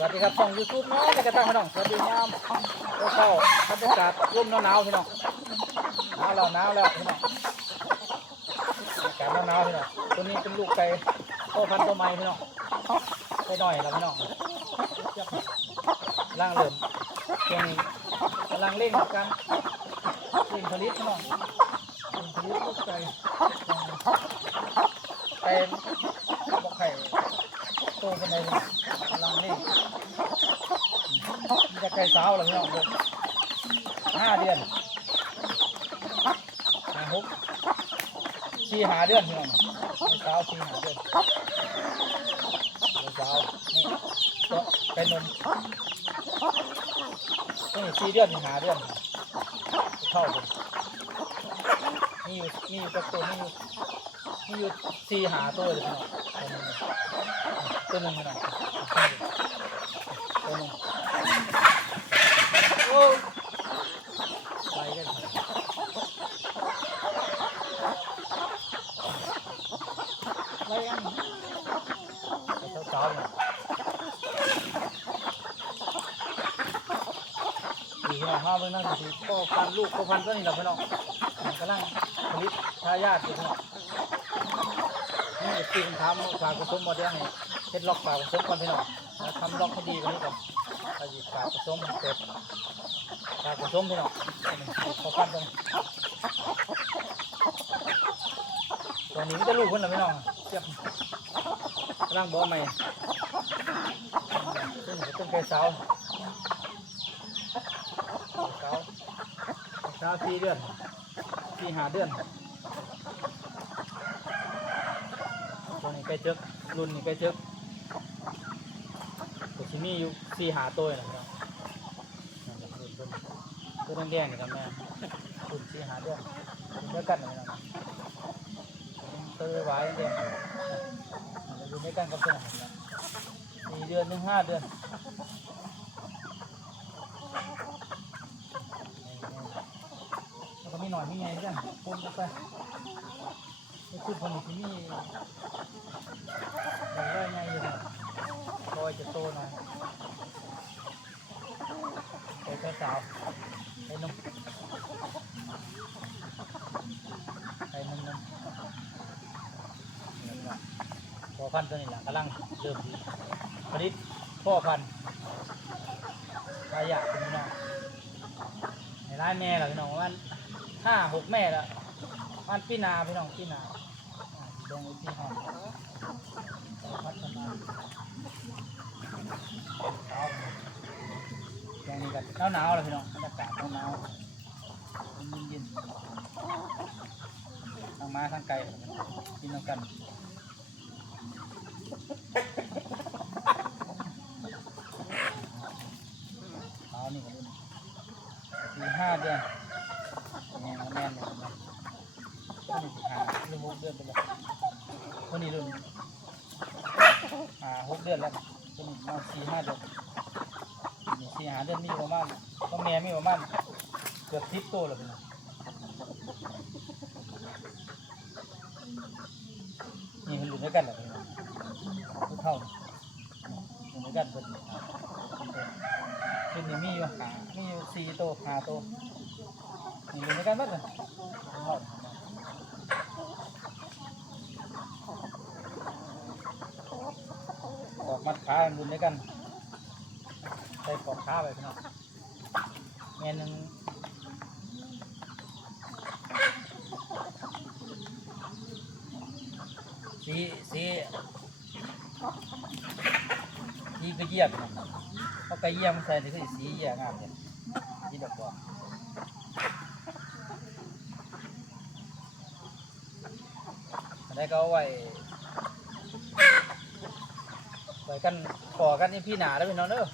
สวัสดีครับช่องยูทูบน้องกระตั้งพี่น้องสวัสดีงามเข้าบรรยากาศร่มหนาวๆพี่น้องหนาวแล้วหนาวแล้วพี่น้องอากาศหนาวๆพี่น้องตัวนี้เป็นลูกไก่พ่อพันตัวใหม่พี่น้องไปหน่อยแล้วพี่น้องล่างเริ่มช่วงนี้กำลังเร่งกันเร่งผลิตพี่น้องเร่งผลิตลูกไก่ไก่บอกไข่โตเป็นไง กำลังเร่มันจะไก่สาวเหรอพี่น้อเดือนห้าเดือนห้าหกสี่หาเดือนพี่น้องไก่สาวสี่หาเดือนไก่สาวนี่ก็เป็นนมนี่สี่เดือนนี่หาเดือนเท่ากันนี่อยู่นี่อยู่กับตัวนี่อยู่ นี่อยู่สี่หาตัวเลยพี่น้องตัวหนึงตัวหนึงน้องตัวหนึ่งโอ้ไปกันไปกันเช้าๆเนี่ยดีพี่น้องห้าเบิ่งนั่งดีก็พันลูกก็พันตัวนี้แหละพี่น้องกำลังผลิตทายาทอยู่พี่น้อง นี่ตีนทำฝากผสมหมดยังไงเฮ็ดล็อกฝากผสมก่อนพี่น้องแล้วทำล็อกให้ดีกว่านี้ก่อนถ้าหยิบฝากผสมมันเกิดปลาผสมพี่น้องขอปั้นตรงตัวนี้มันจะลูกคนละพี่น้องเจ็บร่างบ่ใหม่ซึ่งต้นไก่สาวสาวสาวสี่เดือนสี่หาเดือน ตัวนี้ไก่เจึกรุ่นนี้ไก่เจึกตัวที่นี่อยู่สี่หาตัวนะพี่น้องตัวแดงๆนี่ครับแม่คุณชี้หาดือนเดียวกันเลยนะตัวไว้แดงอยู่ด้วกันกับตัวไหนสี่เดือนถึงห้าเดือนแล้วก็มีหน่อยมีไงกันปนกันไป คือคนที่มีอะไรไงอยู่นะคอยจะโตหน่อยไปสาวไอ้นมไอ้นมนมพ่อพันธุ์ตัวนี้แหละกำลังเริ่มผลิตพ่อพันธุ์ทายาทเป็นพี่น้องในร้านแม่เหรอพี่น้องประมันห้าหกแม่แล้ว มันปีนาพี่น้องปีนาอ่าสีแดงไว้ที่ห้องพัฒนาเอาแดงนี่กันหนาวๆเลยพี่น้องบรรยากาศหนาวเย็นๆทางม้าทางไก่กินน้ำกันเอานี่ก็รุ่นสี่ห้าเดือนแม่แม่นเลยนะคนนี้สิหาหรือหกเดือนไปแล้ว คนนี้รุ่นหาหกเดือนแล้วคนนี้มาสี่ห้าเดือนสี่ห้าเดือนมีอยู่ประมาณต้องแม่มีประมาณเกือบทิปโตวแล้วน้องนี่มันอยู่ด้วยกันเหรอพี่น้องทุกเท่าอยู่ด้วยกันเป็นเป็นนี่มีอยู่หามีอยู่สี่ตัวห้าตัวนี่อยู่ด้วยกันหมดเลยทุกเท่าปอกมัด ขาอยู่ด้วยกัน ใส่ปอกขาไปพี่น้องเงี้ยหนึงสีสีสีกระเยี่ยบนะเพราะกระเยี่ยมใส่ในคือสีเยี่ยงามเนี่ยสีดอกบัวอันนี้ก็ไว้ ไว้กันขอกันนี่พี่หนาแล้วพี่น้องเด้อ